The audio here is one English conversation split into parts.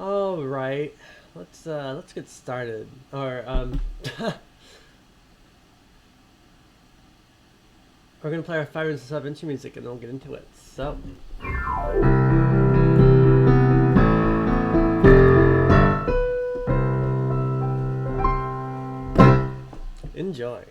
All right, let's get started. Or we're gonna play our 5 minutes of intro music and then we'll get into it. So. Enjoy.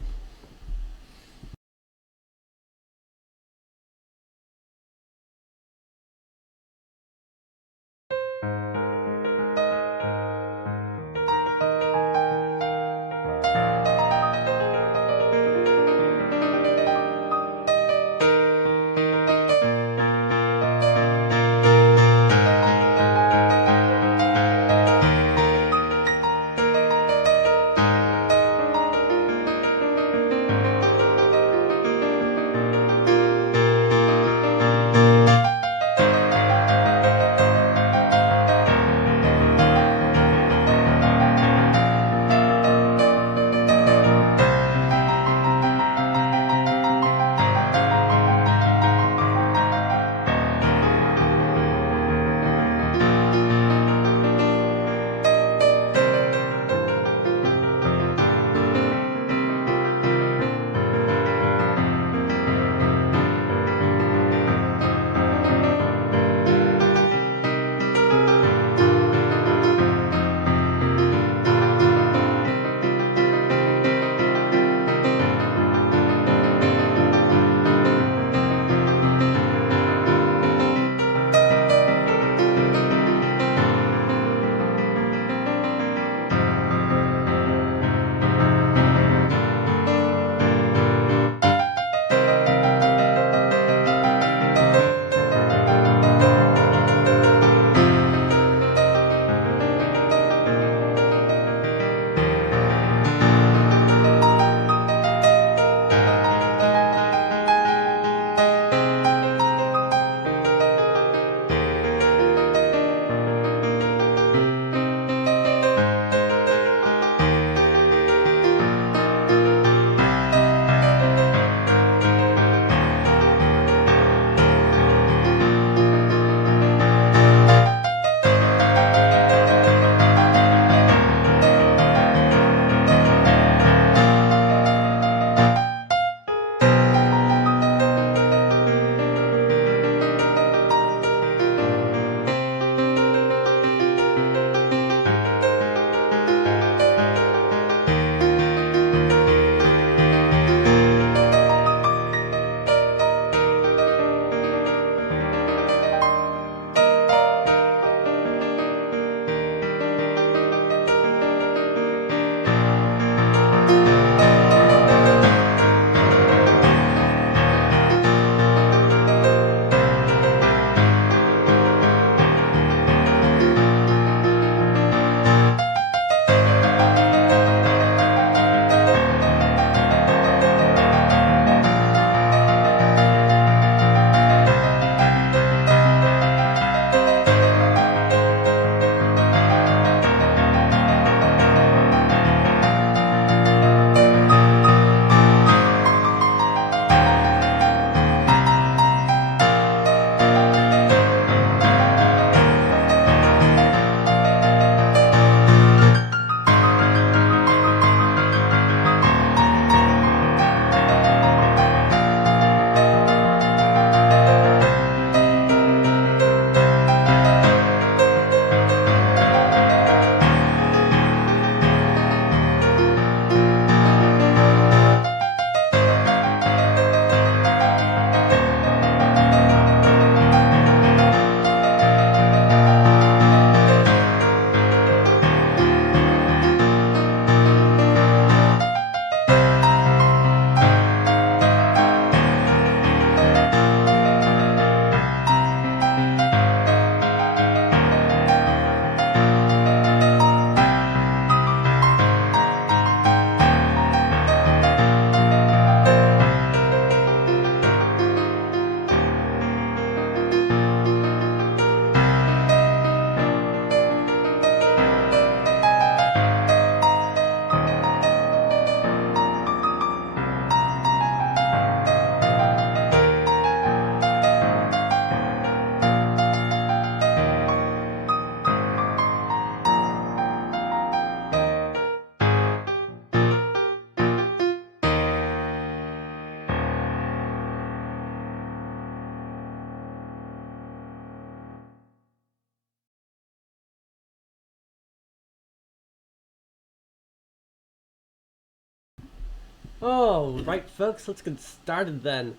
Oh, right, folks, let's get started then.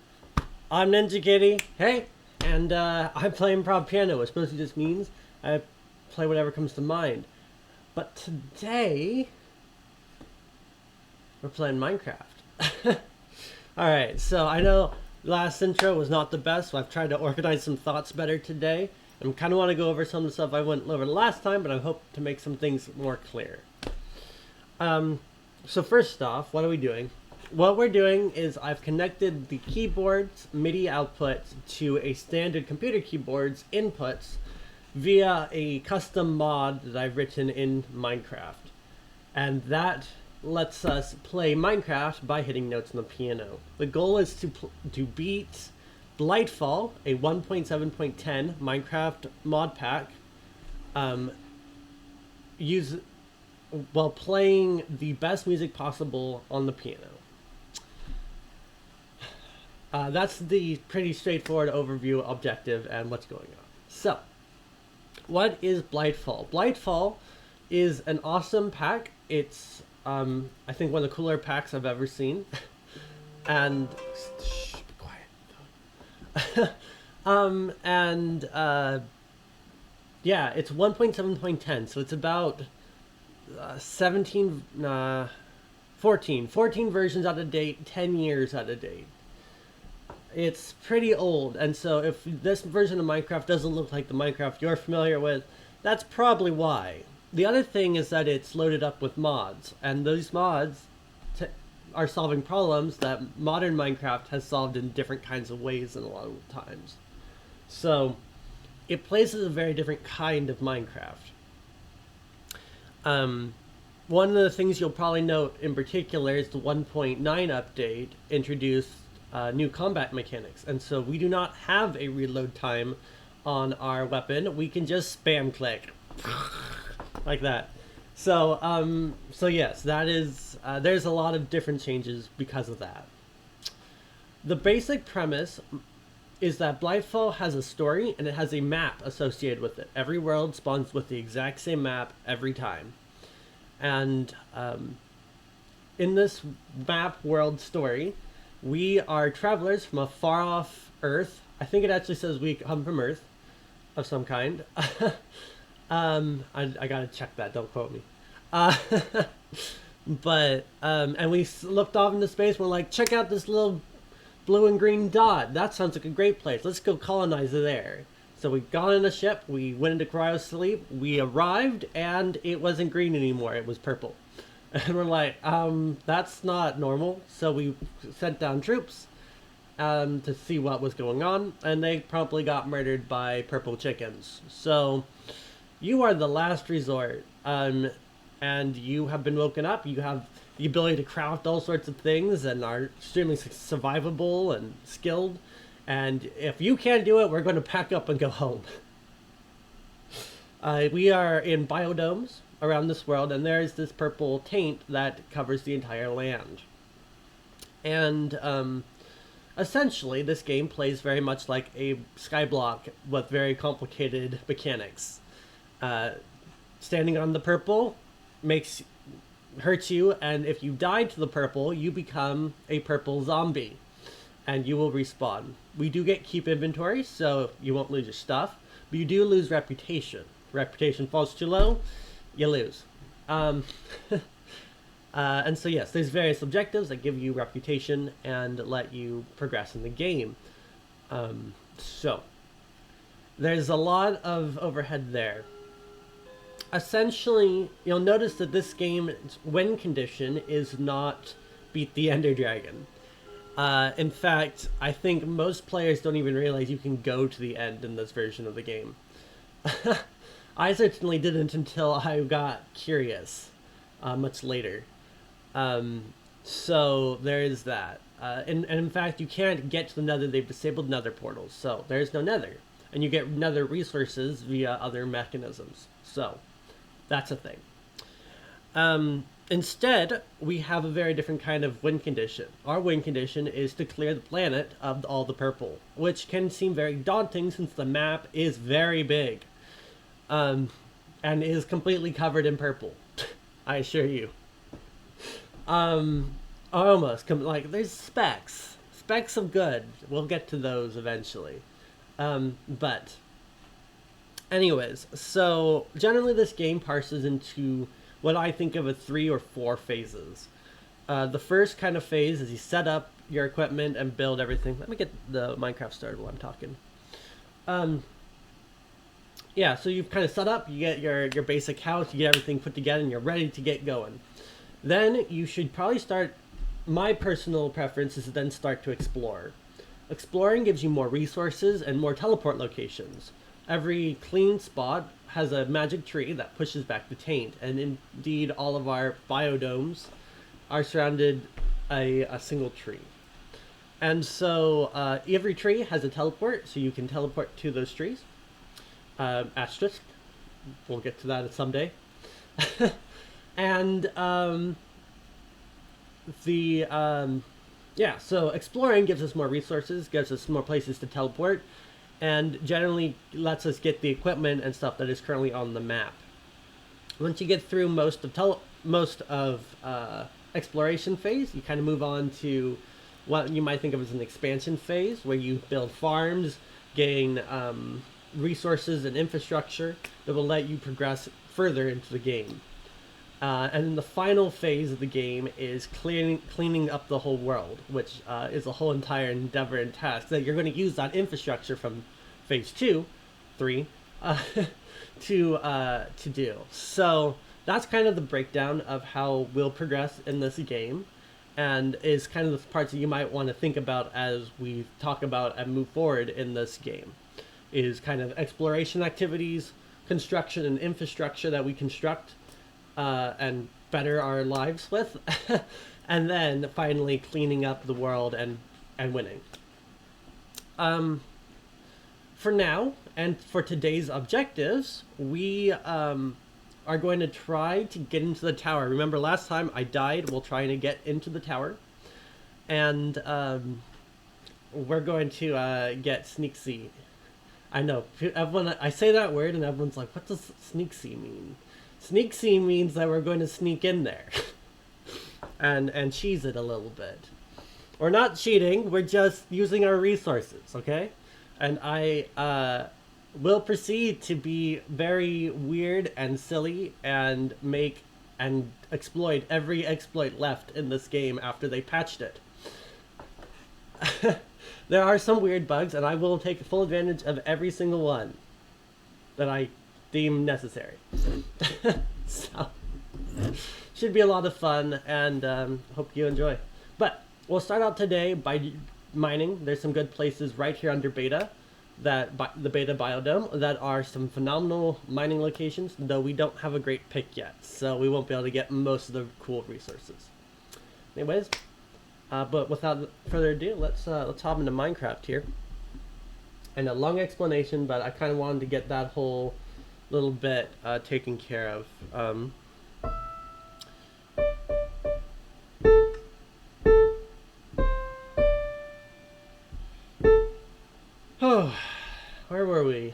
I'm Ninja Kitty, hey, and I play improv piano, which mostly just means I play whatever comes to mind. But today, we're playing Minecraft. Alright, so I know last intro was not the best, so I've tried to organize some thoughts better today. I kind of want to go over some of the stuff I went over last time, but I hope to make some things more clear. So first off, what are we doing? What we're doing is I've connected the keyboard's MIDI output to a standard computer keyboard's inputs via a custom mod that I've written in Minecraft. And that lets us play Minecraft by hitting notes on the piano. The goal is to beat Blightfall, a 1.7.10 Minecraft mod pack, while playing the best music possible on the piano. That's the pretty straightforward overview, objective, and what's going on. So, what is Blightfall? Blightfall is an awesome pack. It's, I think, one of the cooler packs I've ever seen. And, shh, be quiet. Yeah, it's 1.7.10, so it's about 14 versions out of date, 10 years out of date. It's pretty old, and so if this version of Minecraft doesn't look like the Minecraft you're familiar with, that's probably why. The other thing is that it's loaded up with mods, and those mods are solving problems that modern Minecraft has solved in different kinds of ways in a lot of times. So, it plays as a very different kind of Minecraft. One of the things you'll probably note in particular is the 1.9 update introduced new combat mechanics, and so we do not have a reload time on our weapon. We can just spam click like that. So yes, that is there's a lot of different changes because of that. The basic premise is that Blightfall has a story and it has a map associated with it. Every world spawns with the exact same map every time. And in this map world story, we are travelers from a far-off Earth. I think it actually says we come from Earth of some kind. I gotta check that, don't quote me. And we looked off into space, we're like, check out this little blue and green dot. That sounds like a great place. Let's go colonize it there. So we got in a ship, we went into cryo sleep, we arrived, and it wasn't green anymore, it was purple. And we're like, that's not normal. So we sent down troops to see what was going on, and they promptly got murdered by purple chickens. So you are the last resort, and you have been woken up. You have the ability to craft all sorts of things and are extremely survivable and skilled. And if you can't do it, we're going to pack up and go home. We are in biodomes around this world, and there's this purple taint that covers the entire land. And essentially, this game plays very much like a skyblock with very complicated mechanics. Standing on the purple hurts you, and if you die to the purple, you become a purple zombie, and you will respawn. We do keep inventory, so you won't lose your stuff, but you do lose reputation. Reputation falls too low, you lose. And so yes, there's various objectives that give you reputation and let you progress in the game. So there's a lot of overhead there. Essentially, you'll notice that this game's win condition is not beat the Ender Dragon. In fact, I think most players don't even realize you can go to the end in this version of the game. I certainly didn't until I got curious, much later. So there is that. And in fact, you can't get to the Nether. They've disabled Nether portals, so there's no Nether. And you get Nether resources via other mechanisms. So that's a thing. Instead, we have a very different kind of win condition. Our win condition is to clear the planet of all the purple, which can seem very daunting since the map is very big. And is completely covered in purple. I assure you. Almost. Like, there's specks. Specks of good. We'll get to those eventually. But, anyways, so generally this game parses into what I think of as 3 or 4 phases. The first kind of phase is you set up your equipment and build everything. Let me get the Minecraft started while I'm talking. Yeah, so you've kind of set up, you get your basic house, you get everything put together, and you're ready to get going. Then you should probably start. My personal preference is to then start to explore. Exploring gives you more resources and more teleport locations. Every clean spot has a magic tree that pushes back the taint, and indeed all of our biodomes are surrounded a single tree. And so every tree has a teleport, so you can teleport to those trees. Asterisk. We'll get to that someday. And so exploring gives us more resources, gives us more places to teleport, and generally lets us get the equipment and stuff that is currently on the map. Once you get through most of exploration phase, you kind of move on to what you might think of as an expansion phase, where you build farms, gain resources and infrastructure that will let you progress further into the game. And then the final phase of the game is cleaning up the whole world, which is a whole entire endeavor and task that you're going to use that infrastructure from phase 2, 3, to do. So that's kind of the breakdown of how we'll progress in this game, and is kind of the parts that you might want to think about as we talk about and move forward in this game. Is kind of exploration activities, construction and infrastructure that we construct and better our lives with, and then finally cleaning up the world and winning. For now, and for today's objectives, we are going to try to get into the tower. Remember last time I died while trying to get into the tower, and we're going to get sneaksy. I know, everyone. I say that word and everyone's like, what does sneaksy mean? Sneaksy means that we're going to sneak in there and cheese it a little bit. We're not cheating, we're just using our resources, okay? And I will proceed to be very weird and silly and make and exploit every exploit left in this game after they patched it. There are some weird bugs, and I will take full advantage of every single one that I deem necessary. So, should be a lot of fun, and hope you enjoy. But we'll start out today by mining. There's some good places right here under beta, the beta biodome, that are some phenomenal mining locations, though we don't have a great pick yet, so we won't be able to get most of the cool resources. Anyways, but without further ado, let's hop into Minecraft here. And a long explanation, but I kind of wanted to get that whole little bit taken care of. Oh, where were we?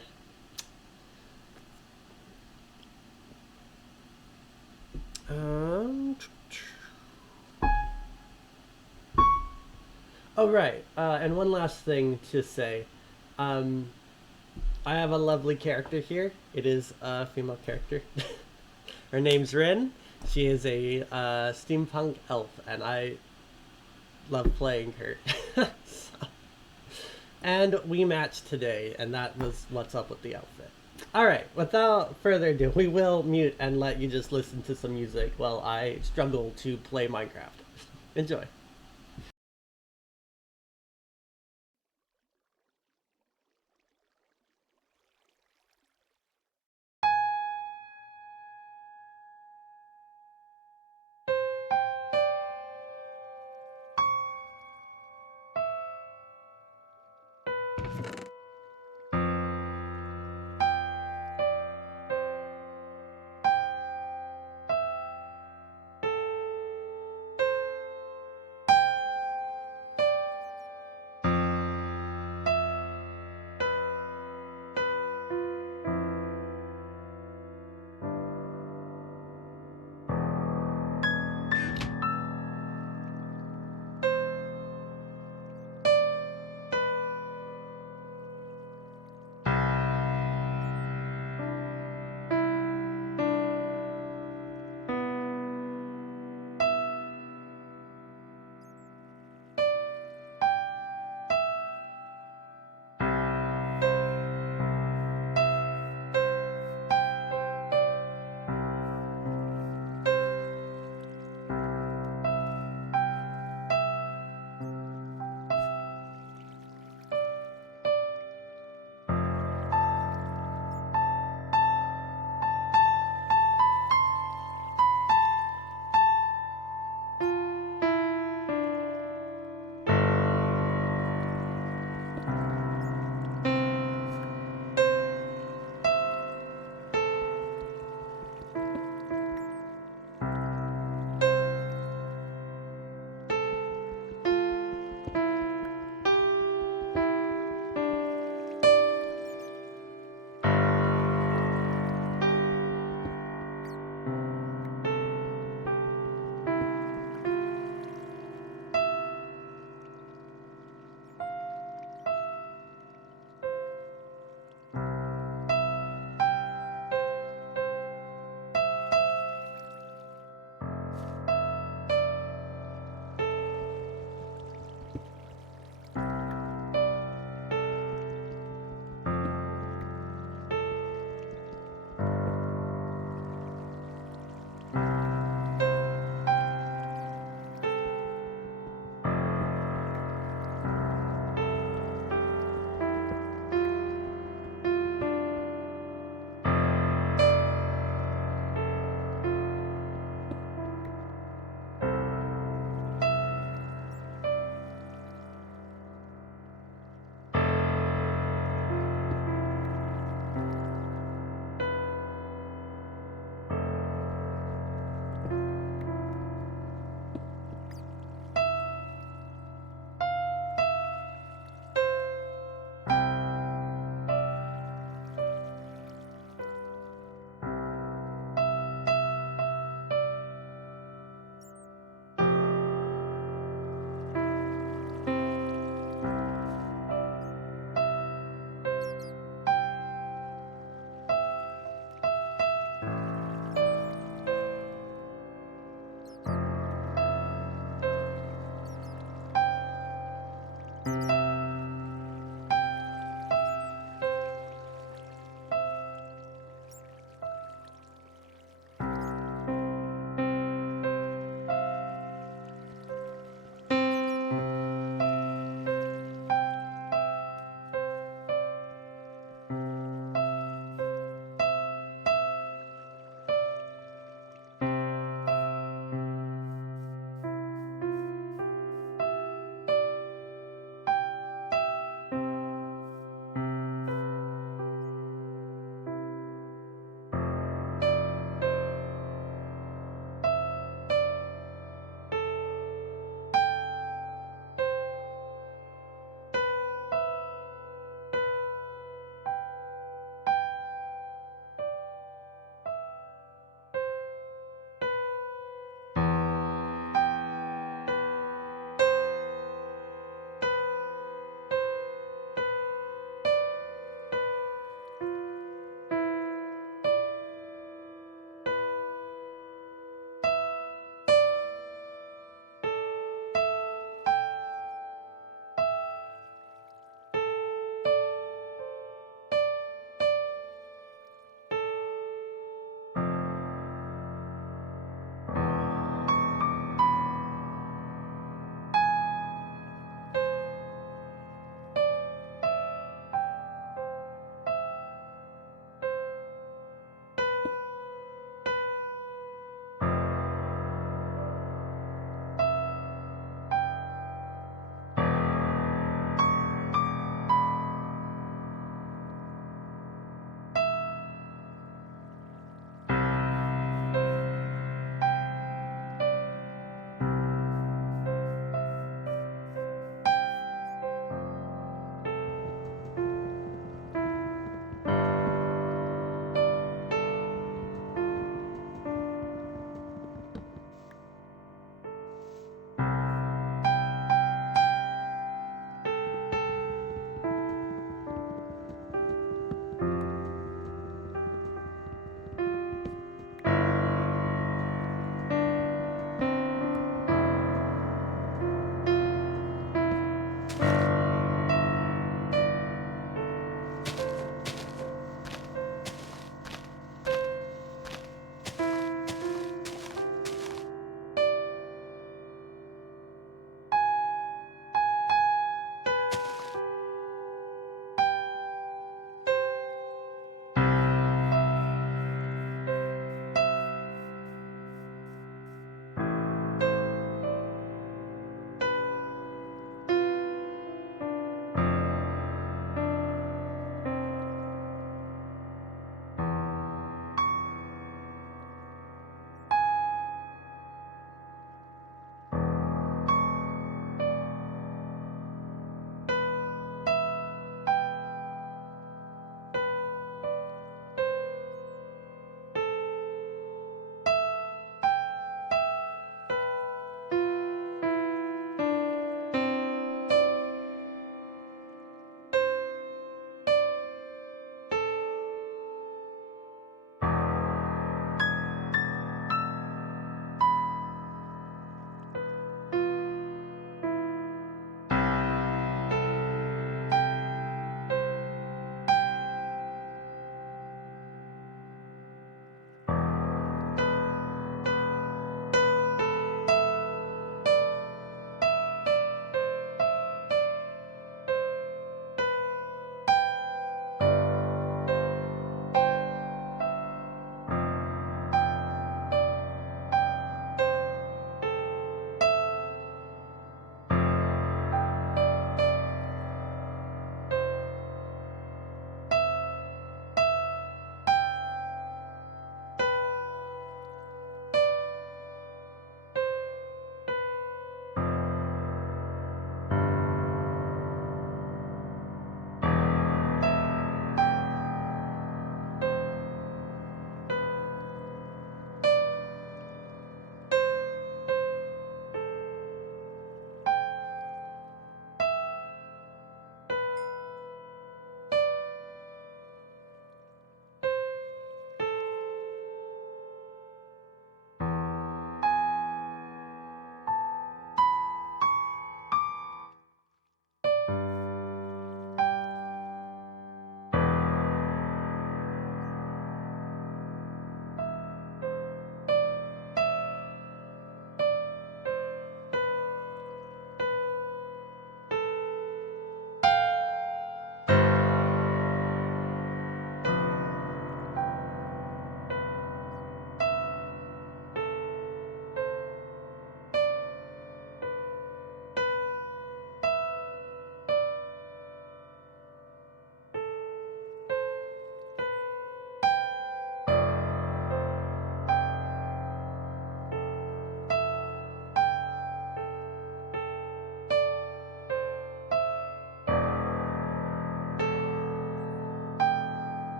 Oh, right. And one last thing to say. I have a lovely character here. It is a female character. Her name's Rin. She is a steampunk elf, and I love playing her. So. And we matched today, and that was what's up with the outfit. Alright, without further ado, we will mute and let you just listen to some music while I struggle to play Minecraft. Enjoy.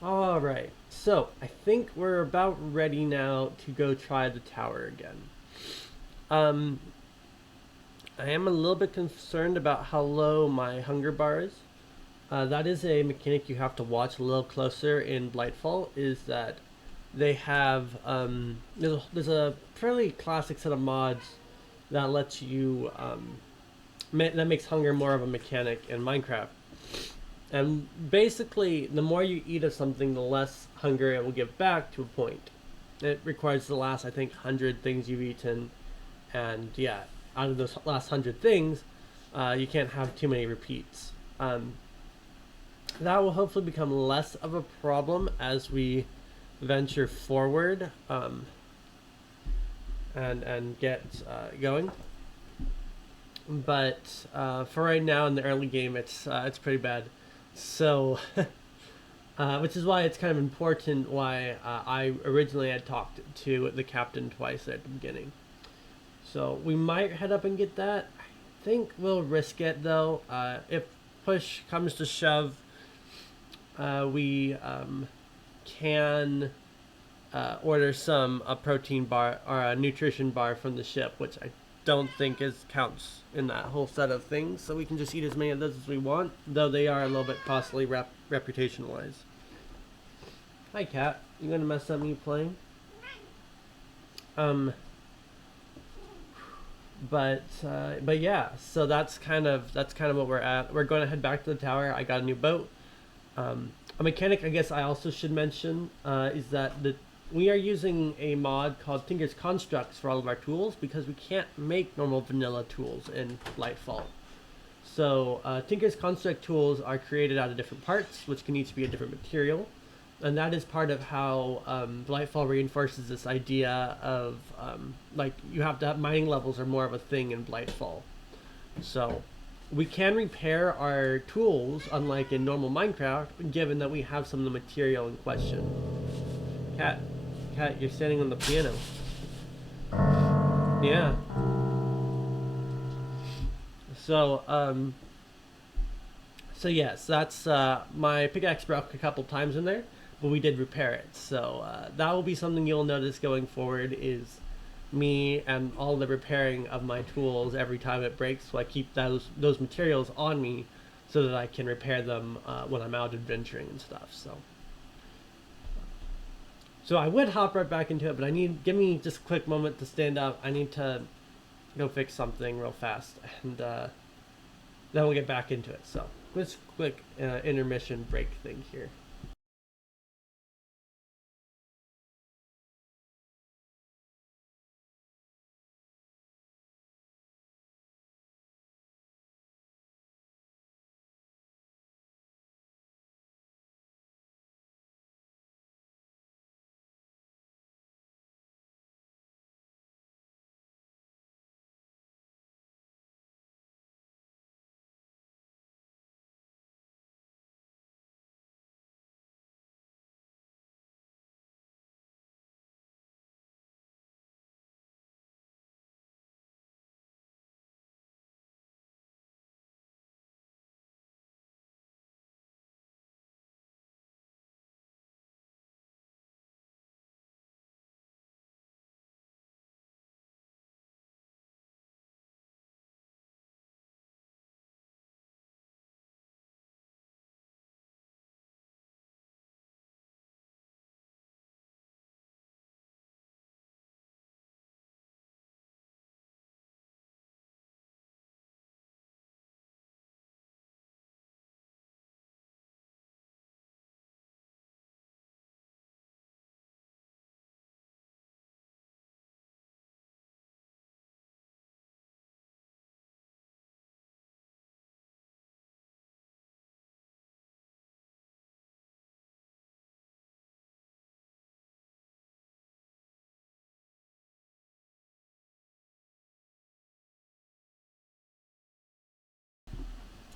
Alright, so I think we're about ready now to go try the tower again. Um, I am a little bit concerned about how low my hunger bar is. That is a mechanic you have to watch a little closer in Blightfall, is that they have, there's a fairly classic set of mods that lets you, that makes hunger more of a mechanic in Minecraft. And basically, the more you eat of something, the less hunger it will give back to a point. It requires the last, I think, 100 things you've eaten. And yeah, out of those last 100 things, you can't have too many repeats. That will hopefully become less of a problem as we venture forward, and get going. But for right now in the early game, it's pretty bad. So, which is why it's kind of important why I originally had talked to the captain twice at the beginning. So we might head up and get that. I think we'll risk it though. If push comes to shove, we can order a protein bar or a nutrition bar from the ship, which I don't think counts in that whole set of things. So we can just eat as many of those as we want, though they are a little bit costly reputation wise. Hi, cat. You gonna mess up me playing? But yeah. So that's kind of what we're at. We're going to head back to the tower. I got a new boat. A mechanic I guess I also should mention is that we are using a mod called Tinker's Constructs for all of our tools because we can't make normal vanilla tools in Blightfall. So Tinker's Construct tools are created out of different parts, which can each be a different material. And that is part of how Blightfall reinforces this idea of like you have to have mining levels are more of a thing in Blightfall. So we can repair our tools unlike in normal Minecraft, given that we have some of the material in question. Cat, you're standing on the piano. Yeah. So so yes, that's my pickaxe broke a couple times in there, but we did repair it. So that will be something you'll notice going forward is me and all the repairing of my tools every time it breaks. So I keep those materials on me so that I can repair them when I'm out adventuring and stuff. So I would hop right back into it, but give me just a quick moment to stand up. I need to go fix something real fast, and then we'll get back into it. So this quick intermission break thing here.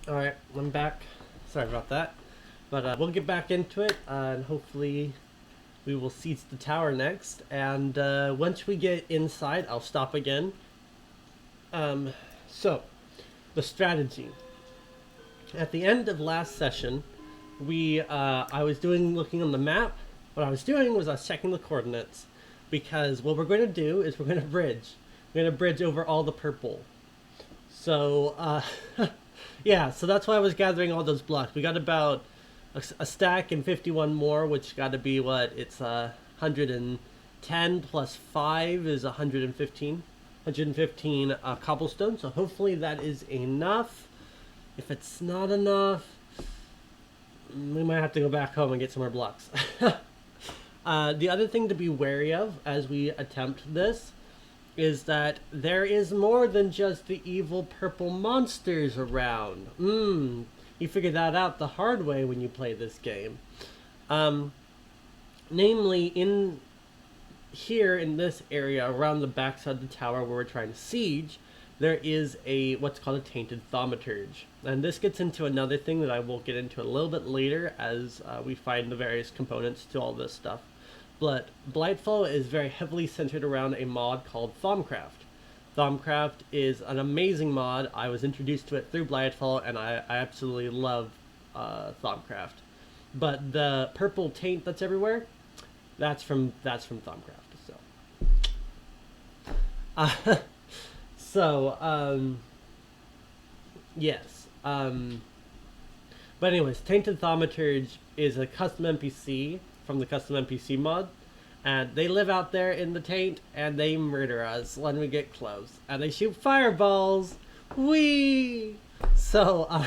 All right, I'm back. Sorry about that, but we'll get back into it, and hopefully we will seize the tower next. And once we get inside, I'll stop again. So, the strategy. At the end of last session, I was looking on the map. What I was doing was I was checking the coordinates, because what we're going to do is we're going to bridge. We're going to bridge over all the purple. So yeah, so that's why I was gathering all those blocks. We got about a stack and 51 more, which got to be what? It's 110 plus 5 is 115. 115 cobblestone. So hopefully that is enough. If it's not enough, we might have to go back home and get some more blocks. The other thing to be wary of as we attempt this is that there is more than just the evil purple monsters around. You figure that out the hard way when you play this game. Namely, in here in this area around the backside of the tower where we're trying to siege, there is a what's called a tainted thaumaturge, and this gets into another thing that I will get into a little bit later as we find the various components to all this stuff. But Blightfall is very heavily centered around a mod called Thaumcraft. Thaumcraft is an amazing mod. I was introduced to it through Blightfall, and I absolutely love Thaumcraft. But the purple taint that's everywhere, that's from Thaumcraft. So, yes. But anyways, Tainted Thaumaturge is a custom NPC from the custom NPC mod, and they live out there in the taint, and they murder us when we get close, and they shoot fireballs. Whee! So,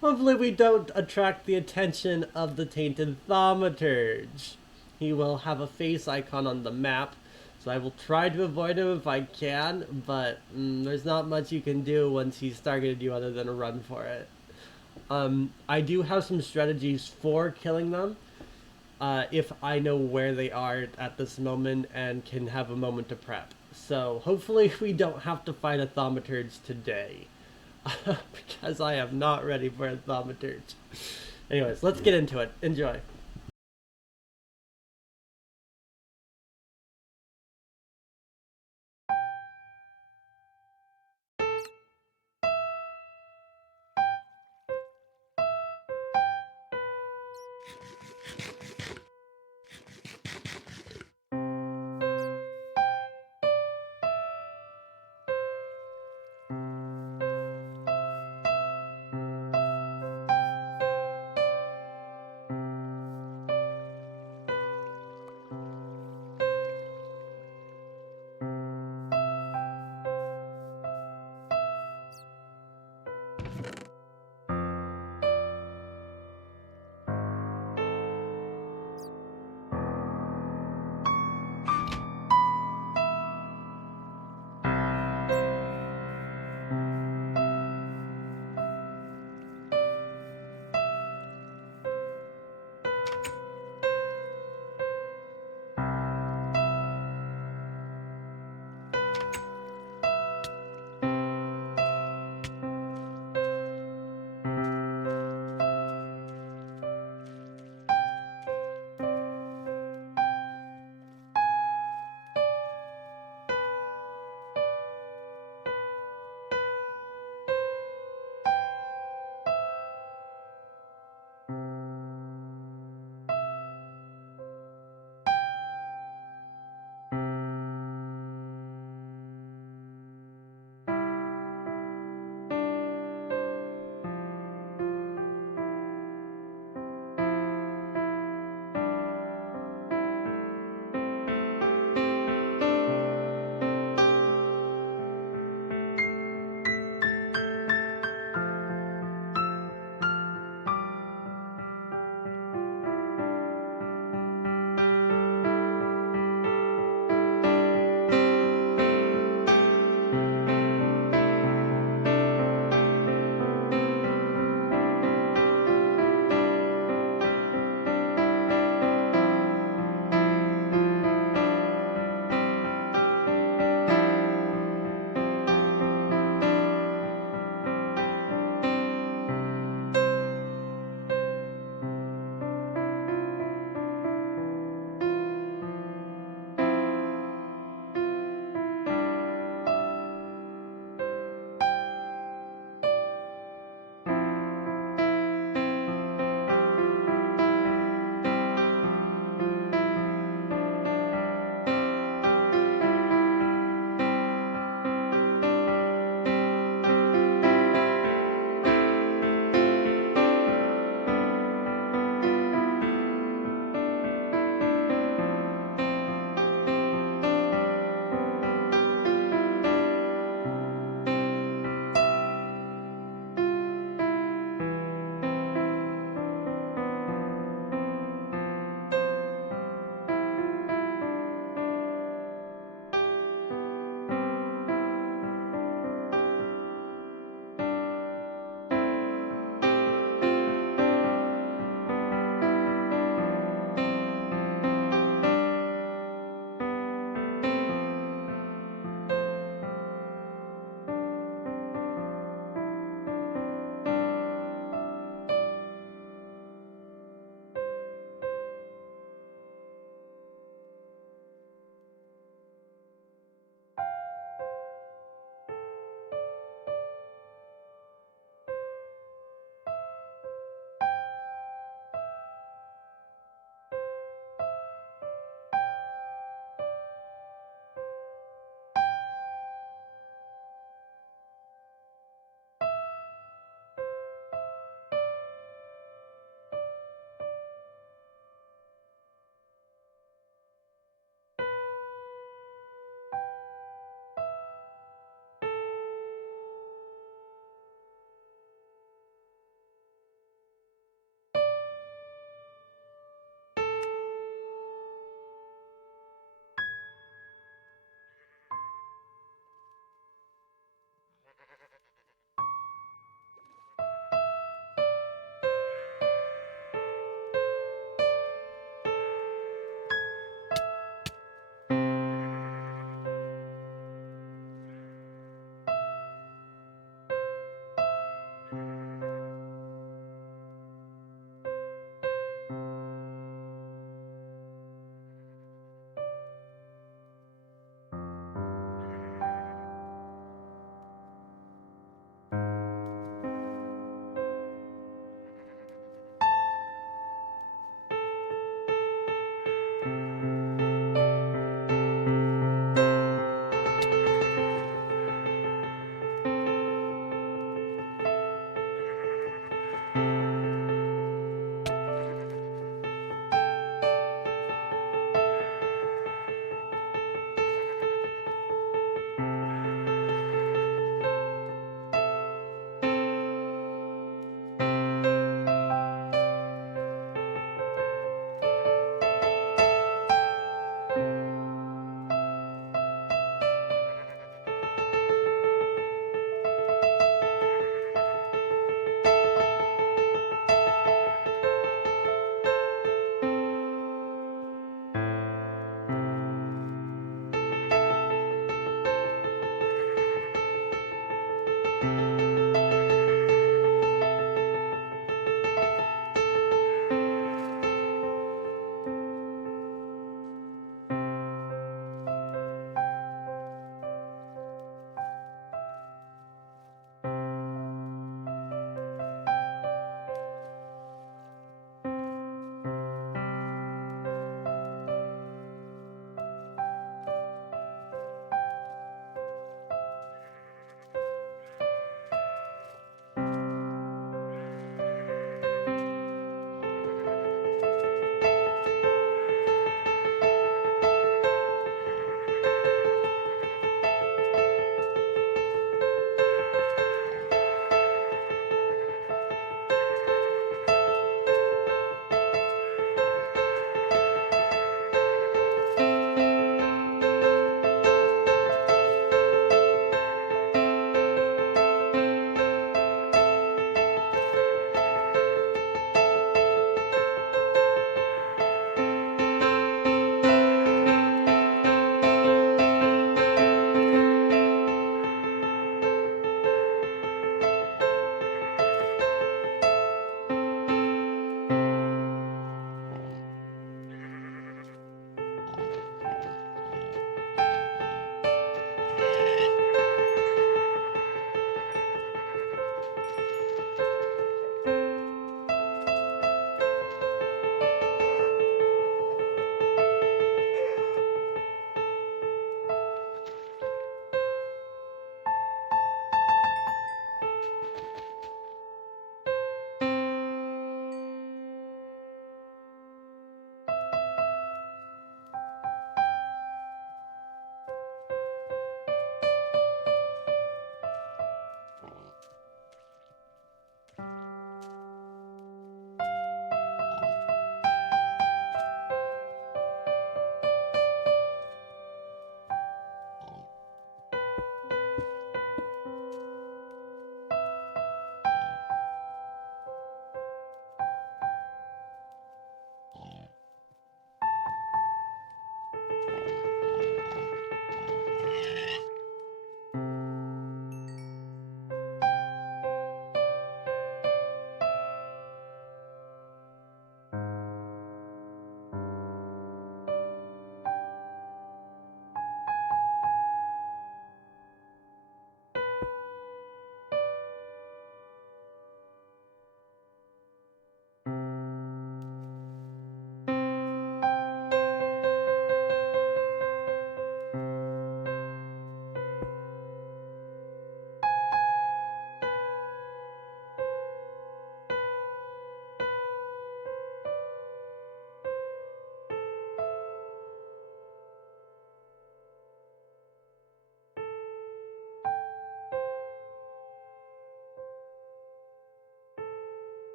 hopefully we don't attract the attention of the Tainted Thaumaturge. He will have a face icon on the map, so I will try to avoid him if I can, but there's not much you can do once he's targeted you other than run for it. I do have some strategies for killing them, if I know where they are at this moment and can have a moment to prep. So hopefully we don't have to fight a thaumaturge today, because I am not ready for a thaumaturge. Anyways, let's get into it. Enjoy.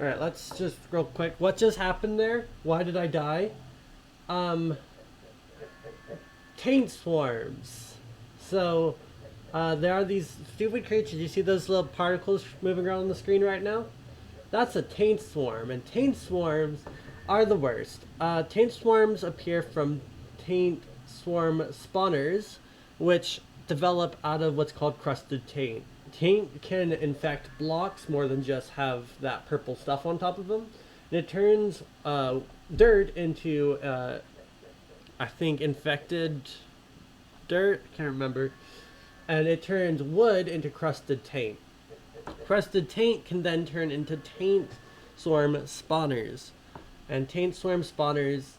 Alright, let's just real quick. What just happened there? Why did I die? Um, Taint swarms. So, there are these stupid creatures. You see those little particles moving around on the screen right now? That's a taint swarm, and taint swarms are the worst. Taint swarms appear from taint swarm spawners, which develop out of what's called crusted taint. Taint can infect blocks more than just have that purple stuff on top of them. And it turns dirt into, I think, infected dirt. Can't remember. And it turns wood into crusted taint. Crusted taint can then turn into taint swarm spawners. And taint swarm spawners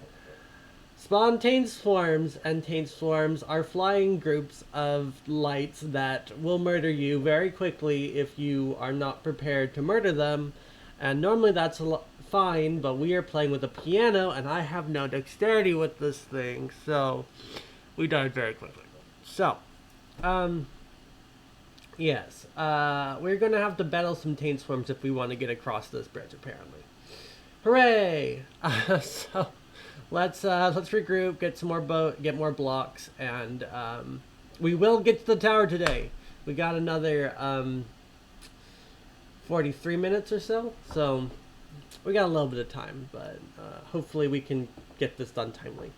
spawn taint swarms, and taint swarms are flying groups of lights that will murder you very quickly if you are not prepared to murder them. And normally that's fine, but we are playing with a piano, and I have no dexterity with this thing, so we died very quickly. So, yes, we're gonna have to battle some taint swarms if we want to get across this bridge, apparently. Hooray! So let's regroup, get some more get more blocks, and we will get to the tower today. We got another 43 minutes or so, so we got a little bit of time, but hopefully we can get this done timely.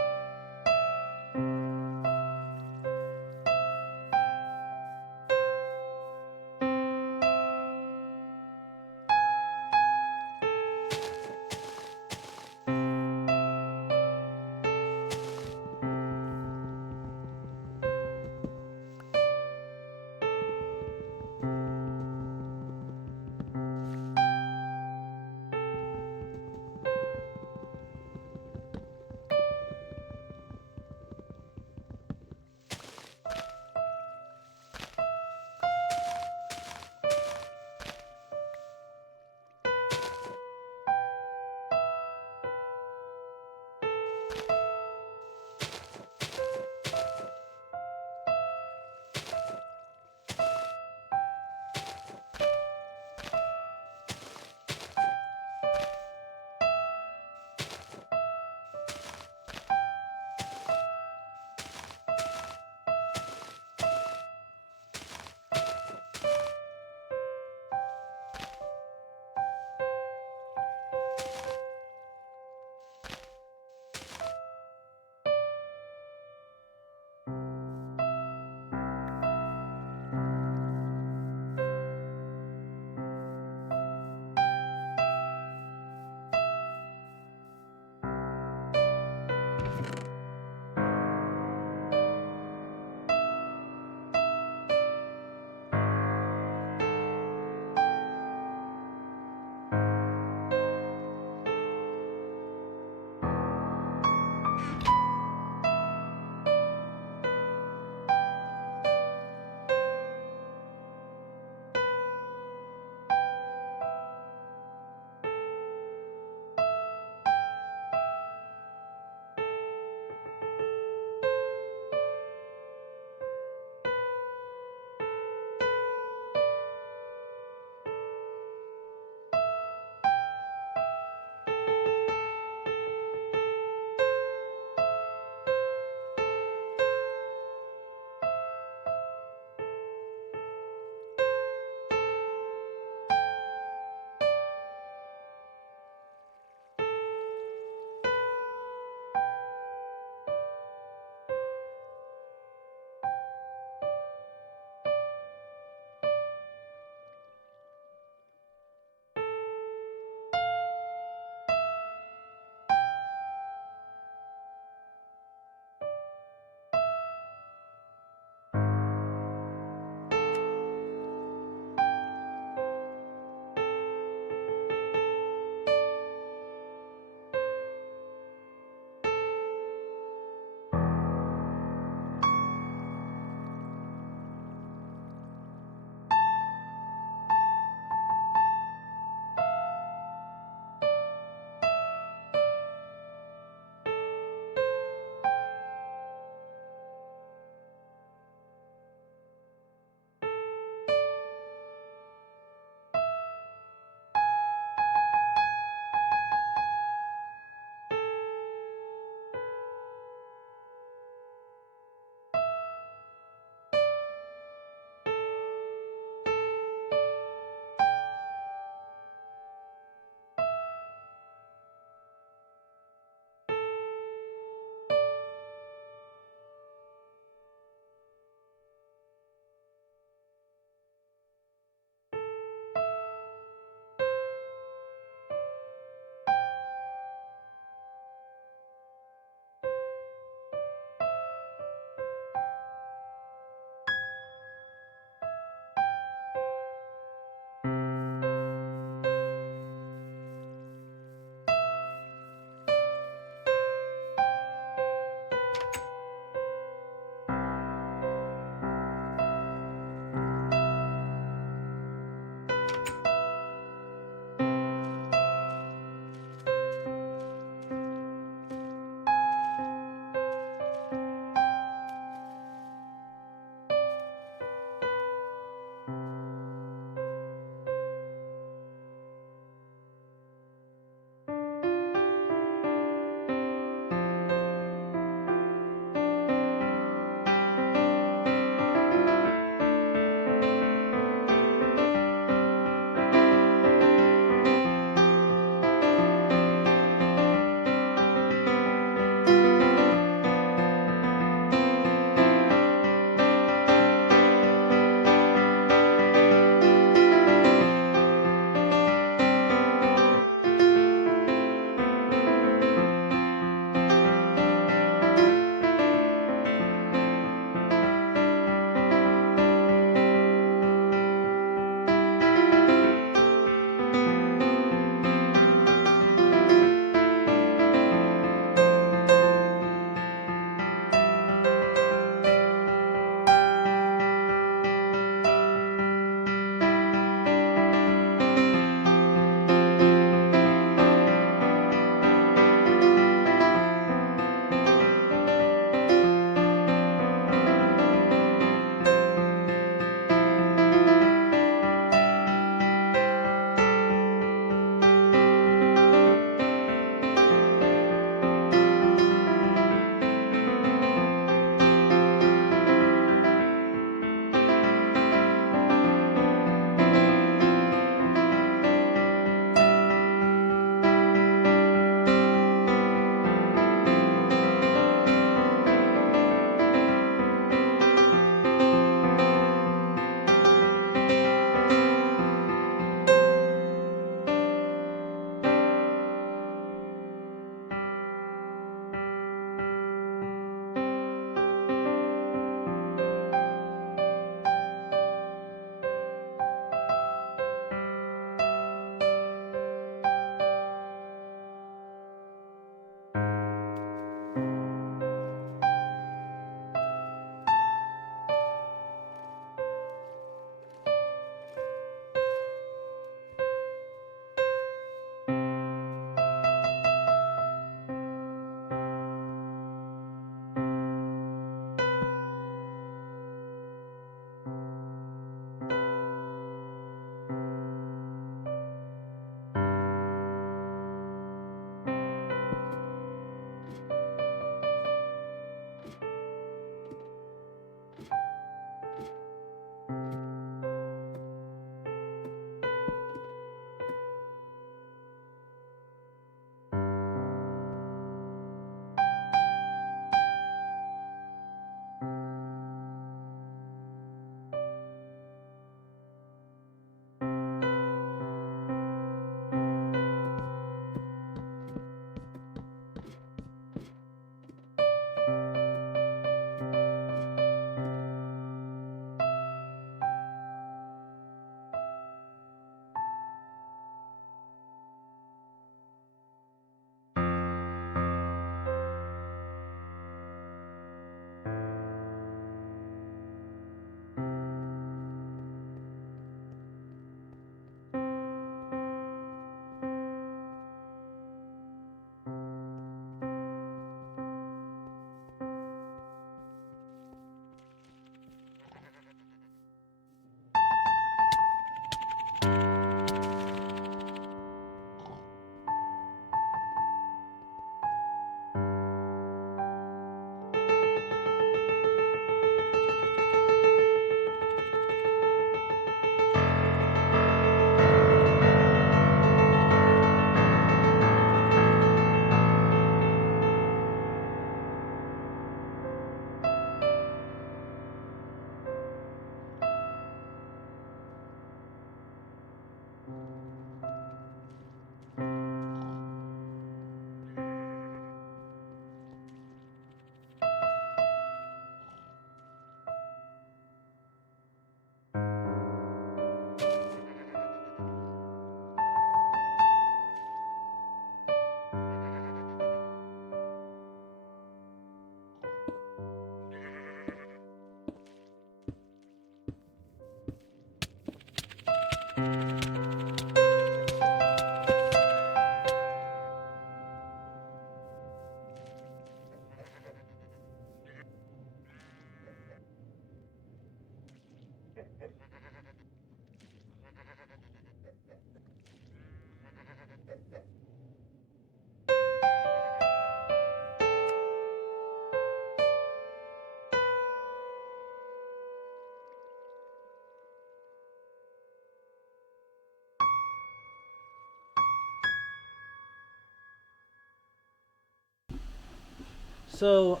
So,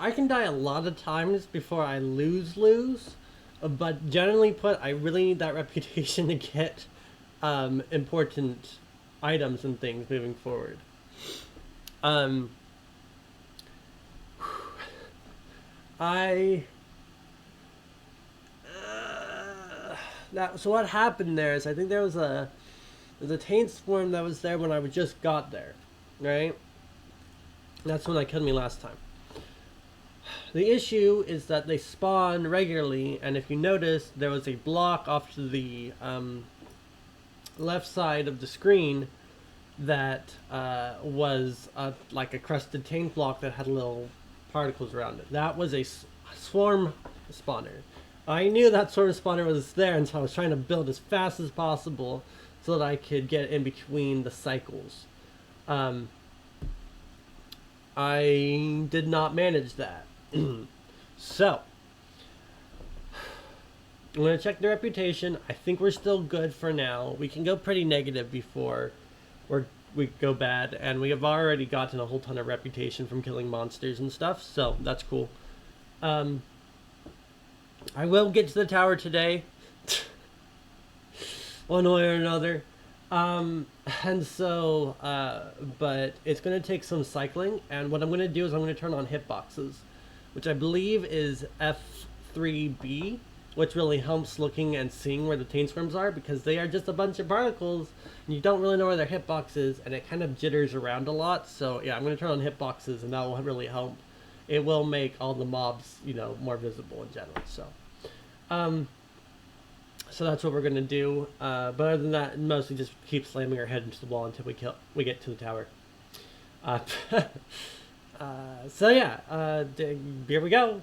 I can die a lot of times before I lose, but generally put, I really need that reputation to get important items and things moving forward. Um, I so what happened there is I think there's a taint swarm that was there when I just got there, right? That's when they killed me last time. The issue is that they spawn regularly, and if you notice, there was a block off to the left side of the screen that was like a crusted taint block that had little particles around it. That was a swarm spawner. I knew that swarm spawner was there, and so I was trying to build as fast as possible so that I could get in between the cycles. I did not manage that. So, I'm going to check the reputation. I think we're still good for now. We can go pretty negative before we go bad, and we have already gotten a whole ton of reputation from killing monsters and stuff, so that's cool. I will get to the tower today, one way or another. And so, but it's going to take some cycling, and what I'm going to do is I'm going to turn on hitboxes, which I believe is F3B, which really helps looking and seeing where the taint swarms are, because they are just a bunch of particles, and you don't really know where their hitbox is, and it kind of jitters around a lot. So yeah, I'm going to turn on hitboxes, and that will really help. It will make all the mobs, more visible in general. So that's what we're gonna do. But other than that, mostly just keep slamming our head into the wall until we get to the tower. So yeah, here we go.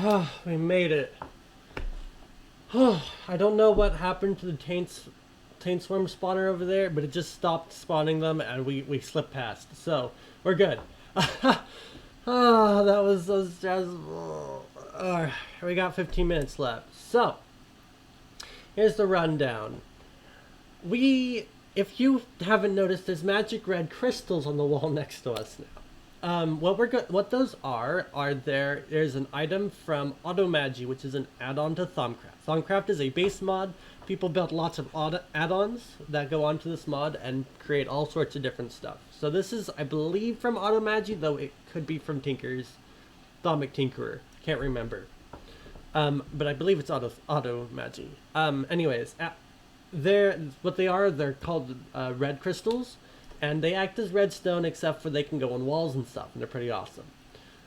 Ah, we made it. I don't know what happened to the taint swarm spawner over there, but it just stopped spawning them, and we slipped past. So we're good. That was so stressful. We got 15 minutes left. So here's the rundown. If you haven't noticed, there's magic red crystals on the wall next to us now. What those are there's an item from Automagi, which is an add-on to Thumbcraft. Thumbcraft is a base mod. People built lots of add-ons that go onto this mod and create all sorts of different stuff. So this is, I believe, from Automagi, though it could be from Thaumic Tinkerer. Can't remember. But I believe it's Automagi. Anyways, they're called red crystals. And they act as redstone, except for they can go on walls and stuff, and they're pretty awesome.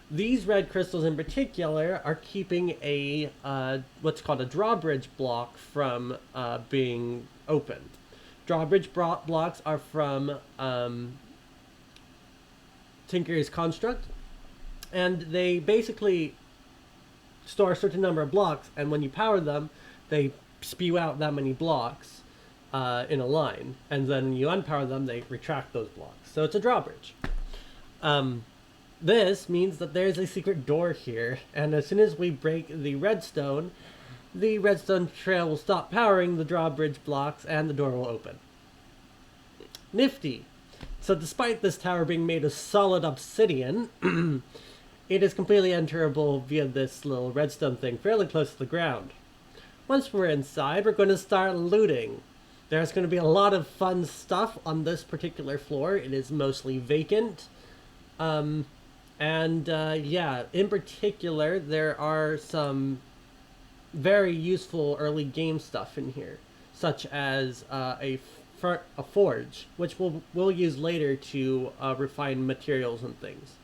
These red crystals in particular are keeping a what's called a drawbridge block from being opened. Drawbridge blocks are from Tinker's construct, and they basically store a certain number of blocks, and when you power them, they spew out that many blocks in a line, and then you unpower them, they retract those blocks. So it's a drawbridge. This means that there's a secret door here, and as soon as we break the redstone trail will stop powering the drawbridge blocks, and the door will open. Nifty. So despite this tower being made of solid obsidian, it is completely enterable via this little redstone thing fairly close to the ground. Once we're inside, we're going to start looting. There's going to be a lot of fun stuff on this particular floor. It is mostly vacant. Yeah, in particular, there are some very useful early game stuff in here, such as a forge, which we'll use later to refine materials and things.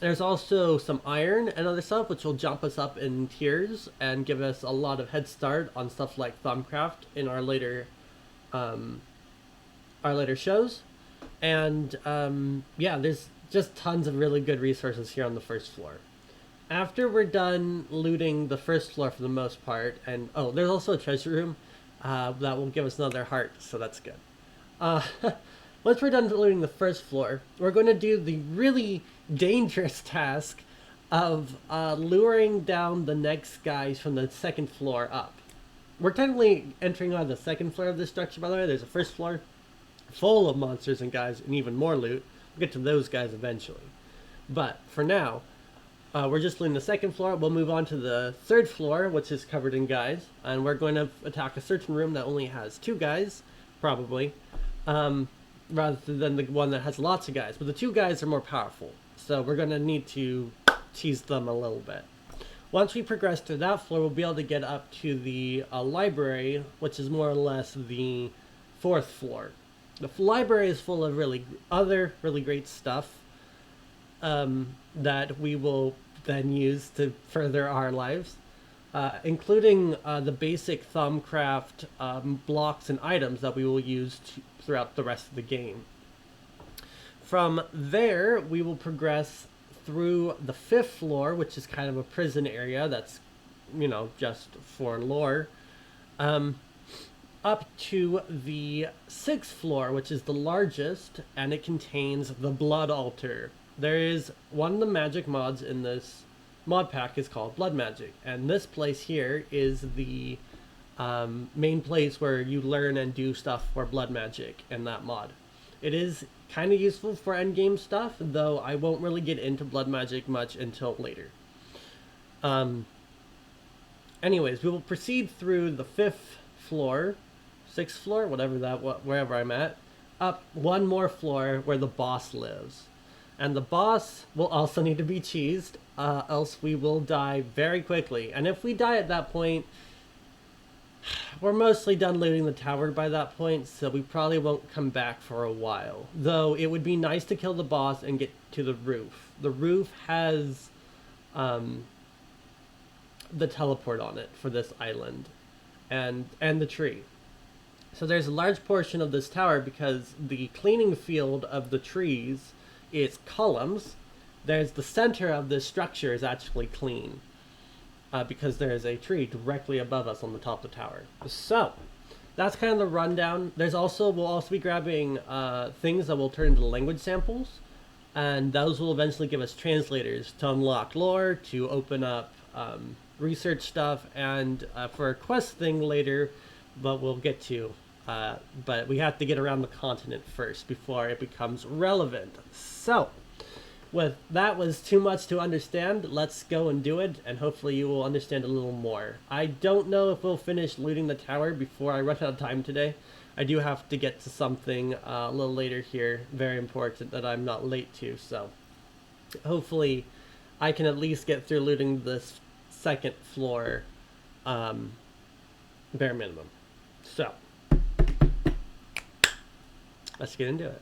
There's also some iron and other stuff, which will jump us up in tiers and give us a lot of head start on stuff like Thumbcraft in our later shows. And yeah, there's just tons of really good resources here on the first floor. After we're done looting the first floor for the most part, and there's also a treasure room that will give us another heart, so that's good. Once we're done looting the first floor, we're going to do the really dangerous task of luring down the next guys from the second floor up. We're technically entering on the second floor of this structure, by the way. There's a first floor full of monsters and guys and even more loot. We'll get to those guys eventually. But for now, we're just looting the second floor. We'll move on to the third floor, which is covered in guys. And we're going to attack a certain room that only has 2 guys, probably. Rather than the one that has lots of guys. But the 2 guys are more powerful. So we're going to need to tease them a little bit. Once we progress through that floor, we'll be able to get up to the library, which is more or less the 4th floor. The library is full of other really great stuff that we will then use to further our lives, including the basic Thumbcraft blocks and items that we will use throughout the rest of the game. From there, we will progress through the 5th floor, which is kind of a prison area that's, just for lore, up to the 6th floor, which is the largest, and it contains the Blood Altar. There is one of the magic mods in this mod pack is called Blood Magic, and this place here is the main place where you learn and do stuff for Blood Magic in that mod. It is kind of useful for endgame stuff, though I won't really get into Blood Magic much until later. Anyways, we will proceed through the 5th floor, 6th floor, wherever I'm at, up one more floor where the boss lives. And the boss will also need to be cheesed, else we will die very quickly. And if we die at that point, we're mostly done looting the tower by that point, so we probably won't come back for a while. Though it would be nice to kill the boss and get to the roof. The roof has the teleport on it for this island, and the tree. So there's a large portion of this tower because the cleaning field of the trees is columns. There's the center of this structure is actually clean. Because there is a tree directly above us on the top of the tower. So, that's kind of the rundown. We'll also be grabbing things that will turn into language samples, and those will eventually give us translators to unlock lore, to open up research stuff, and for a quest thing later, but we'll get to. But we have to get around the continent first before it becomes relevant. So, that was too much to understand. Let's go and do it, and hopefully you will understand a little more. I don't know if we'll finish looting the tower before I run out of time today. I do have to get to something a little later here, very important, that I'm not late to, so hopefully I can at least get through looting this 2nd floor bare minimum. So, let's get into it.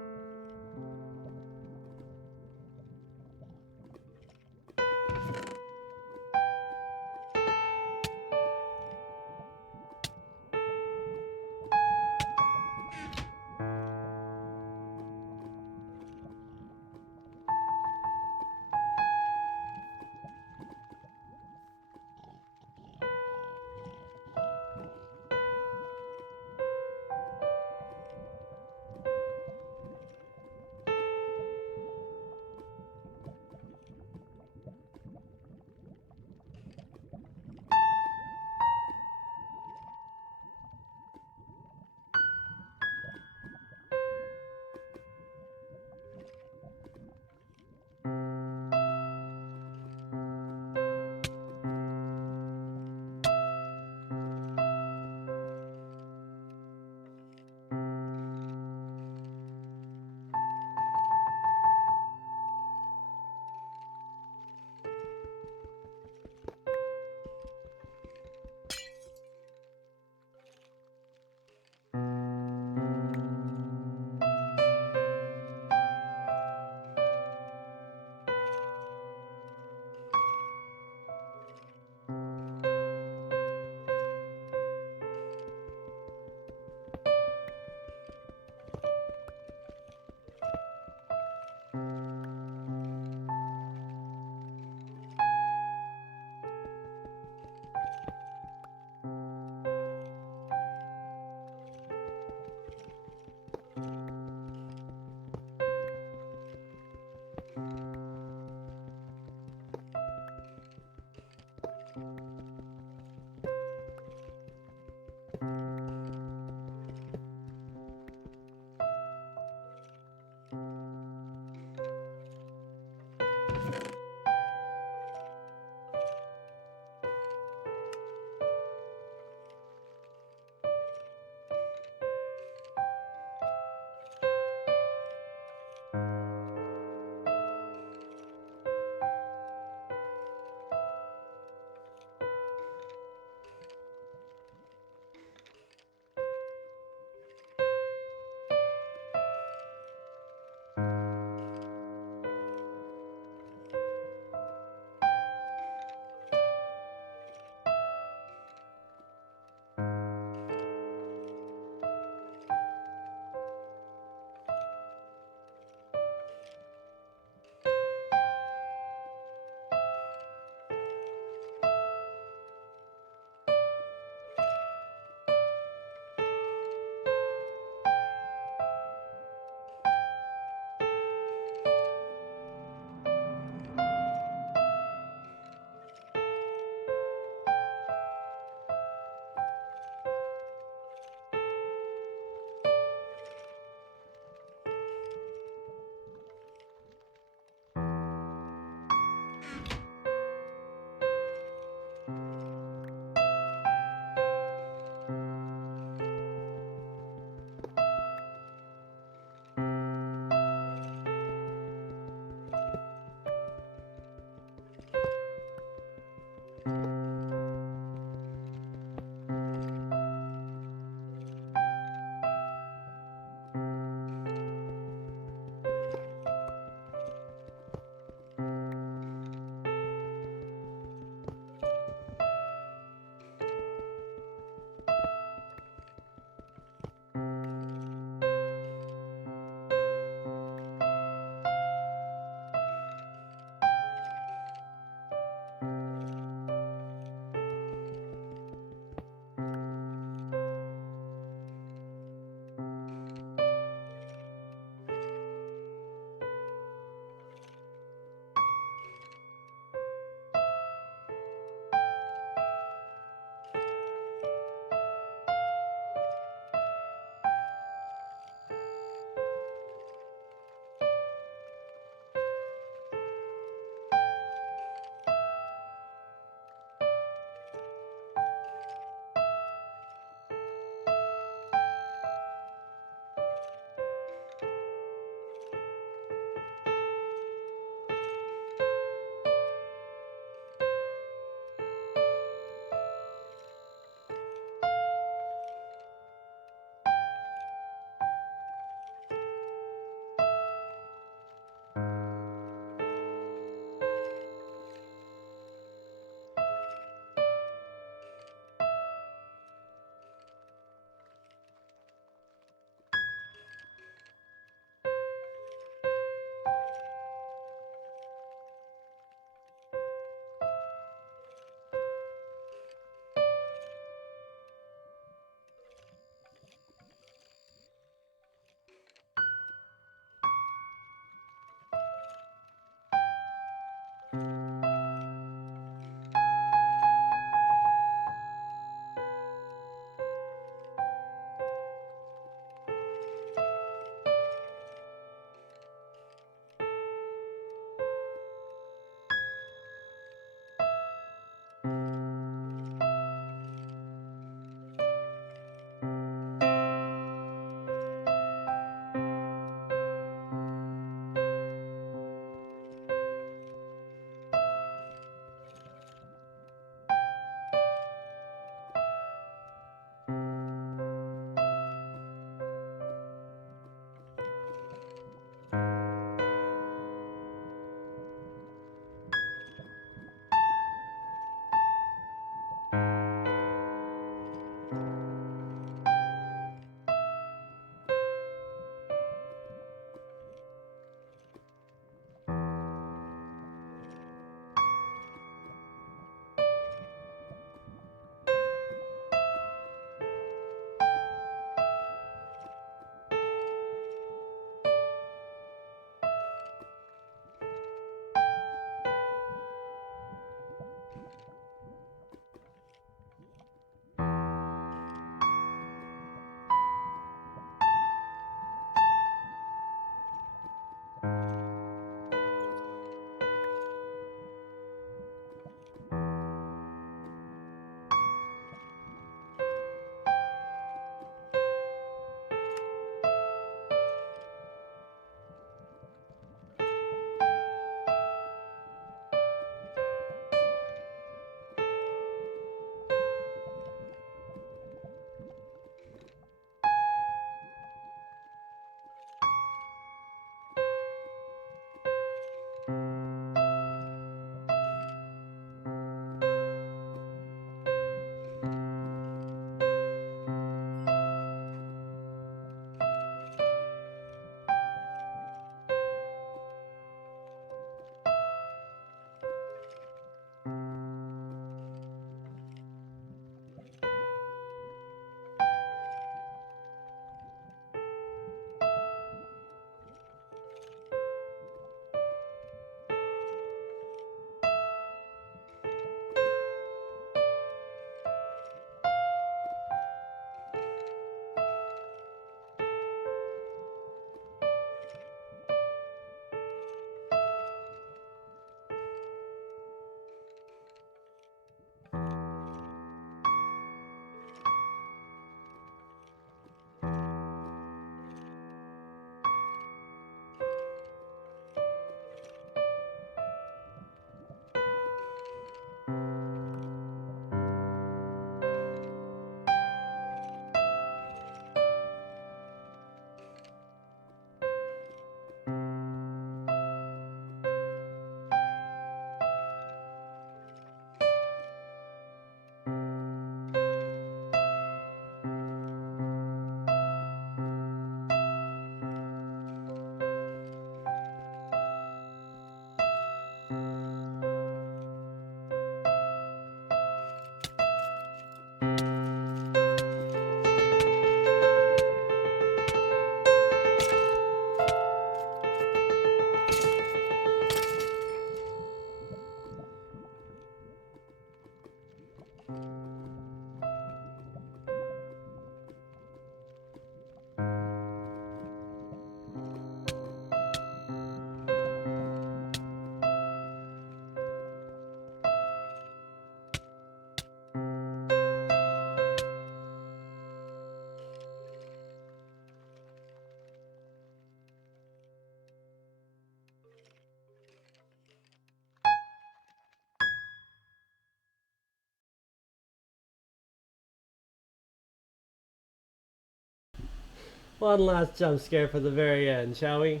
One last jump scare for the very end, shall we?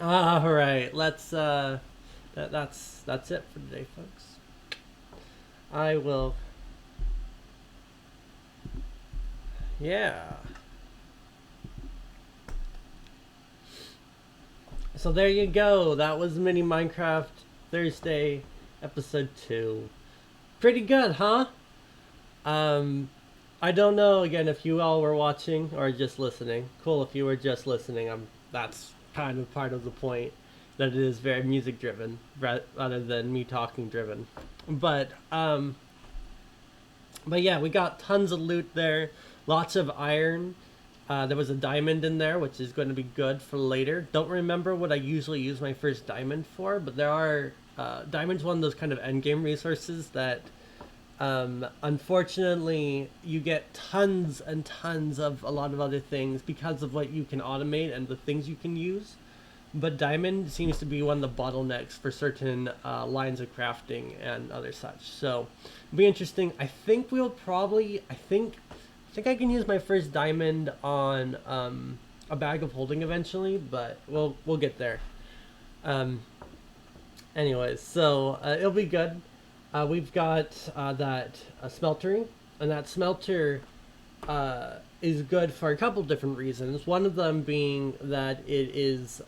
All right, let's. That's it for today, folks. I will. Yeah. So there you go. That was Mini Minecraft Thursday, episode 2. Pretty good, huh? I don't know again if you all were watching or just listening. Cool if you were just listening. That's kind of part of the point. that it is very music driven rather than me talking driven. But yeah, we got tons of loot there, lots of iron. There was a diamond in there, which is going to be good for later. Don't remember what I usually use my first diamond for, but there are diamonds, one of those kind of end game resources that unfortunately you get tons and tons of a lot of other things because of what you can automate and the things you can use. But diamond seems to be one of the bottlenecks for certain lines of crafting and other such. So it'll be interesting. I think we'll probably, I think I can use my first diamond on a bag of holding eventually, but we'll get there. Anyways, so it'll be good. We've got that smeltery, and that smelter is good for a couple different reasons. One of them being that it is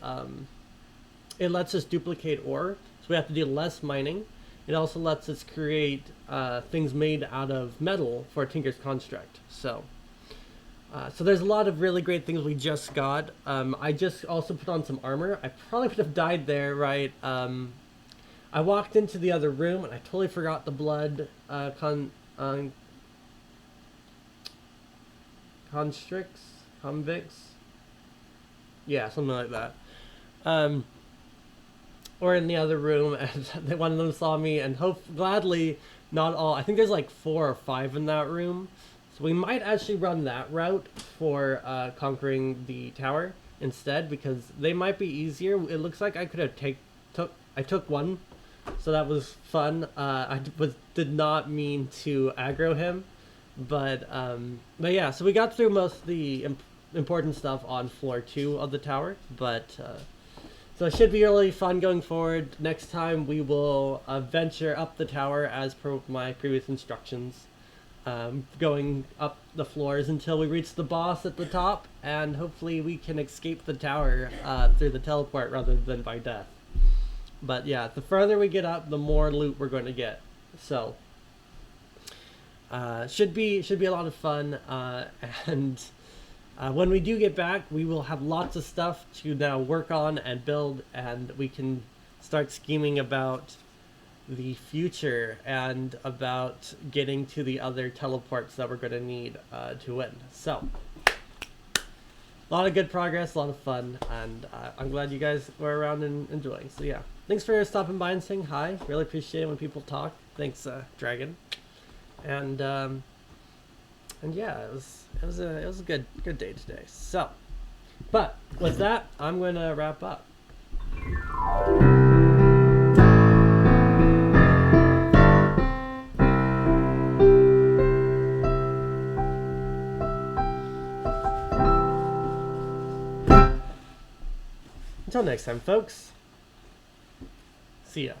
it lets us duplicate ore, so we have to do less mining. It also lets us create things made out of metal for Tinker's Construct. So there's a lot of really great things we just got. I just also put on some armor. I probably would have died there, right? I walked into the other room and I totally forgot the blood convicts. Yeah, something like that. Or in the other room, and one of them saw me, and gladly, not all. I think there's like 4 or 5 in that room, so we might actually run that route for conquering the tower instead, because they might be easier. It looks like I could have I took one, so that was fun. I did not mean to aggro him, but yeah. So we got through most of the important stuff on floor 2 of the tower, but so it should be really fun going forward. Next time we will venture up the tower as per my previous instructions, going up the floors until we reach the boss at the top, and hopefully we can escape the tower through the teleport rather than by death. But yeah, the further we get up, the more loot we're going to get. So should be a lot of fun, and when we do get back, we will have lots of stuff to now work on and build, and we can start scheming about the future and about getting to the other teleports that we're going to need to win. So a lot of good progress, a lot of fun, and I'm glad you guys were around and enjoying. So yeah, thanks for stopping by and saying hi. Really appreciate it when people talk. Thanks, Dragon. And yeah, it was a good day today. So, but with that, I'm gonna wrap up. Until next time, folks. See ya.